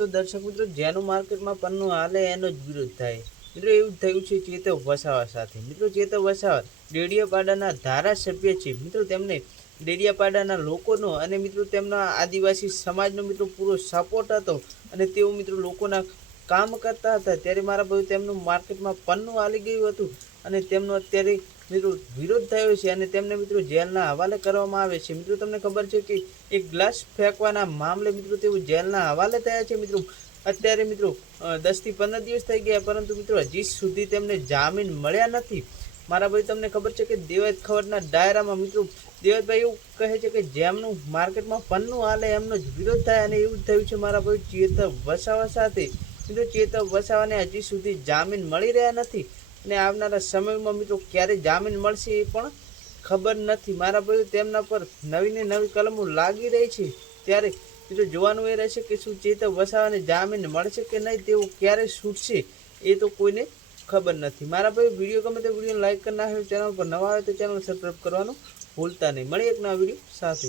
તો દર્શક મિત્રો, જેનું માર્કેટમાં પન્નું હાલે એનો જ વિરોધ થાય. મિત્રો, એવું થયું છે ચેતવ વસાવા સાથે. મિત્રો, ચેતવ વસાવા ડેડિયાપાડાના ધારાસભ્ય છે. મિત્રો, તેમને ડેડિયાપાડાના લોકોનો અને મિત્રો, તેમના આદિવાસી સમાજનો મિત્રો પૂરો સપોર્ટ હતો અને તેઓ મિત્રો લોકોના કામ કરતા હતા. ત્યારે મારા ભાઈ, તેમનું માર્કેટમાં પન્નું હાલી ગયું હતું અને તેમનો અત્યારે મિત્રો વિરોધ થયો છે અને તેમને મિત્રો જેલના હવાલે કરવામાં આવે છે. મિત્રો તમને ખબર છે કે એક ગ્લાસ ફેંકવાના મામલે મિત્રો તેઓ જેલના હવાલે થયા છે. મિત્રો અત્યારે મિત્રો દસથી પંદર દિવસ થઈ ગયા પરંતુ મિત્રો હજી સુધી તેમને જામીન મળ્યા નથી. મારા ભાઈ તમને ખબર છે કે દેવત ખબરના ડાયરામાં મિત્રો દેવતભાઈ એવું કહે છે કે જેમનું માર્કેટમાં પન્નું હાલે એમનો જ વિરોધ થાય અને એવું થયું છે. મારા ભાઈ ચેતવ વસાવા સાથે, મિત્રો ચેતવ વસાવાને હજી સુધી જામીન મળી રહ્યા નથી. અને આવનારા સમયમાં મિત્રો ક્યારે જામીન મળશે એ પણ ખબર નથી. મારા ભાઈઓ તેમના પર નવી ને નવી કલમો લાગી રહી છે. ત્યારે મિત્રો જોવાનું એ રહેશે કે શું ચેતવ વસાવાને જામીન મળશે કે નહીં તેવું ક્યારે છૂટશે એ તો કોઈને ખબર નથી. મારા ભાઈ વીડિયો ગમે તો વીડિયો લાઈક કરી નાખ્યો ચેનલ પર નવા આવે તો ચેનલ સબસ્ક્રાઈબ કરવાનું ભૂલતા નહીં. મળી એક નવા વીડિયો સાથે.